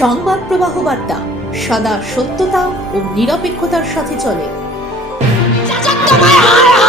সংবাদ প্রবাহ বার্তা সদা সত্যতা ও নিরপেক্ষতার সাথে চলে। চাচার তোমায় হায়